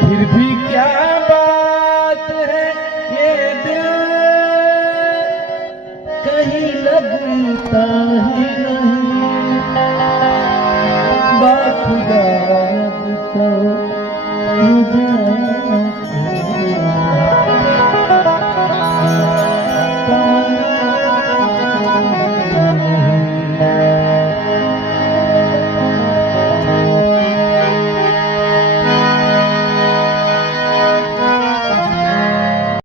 फिर भी क्या बात है ये दिल? कहीं लगता ही नहीं। बाखुदा तो मुझे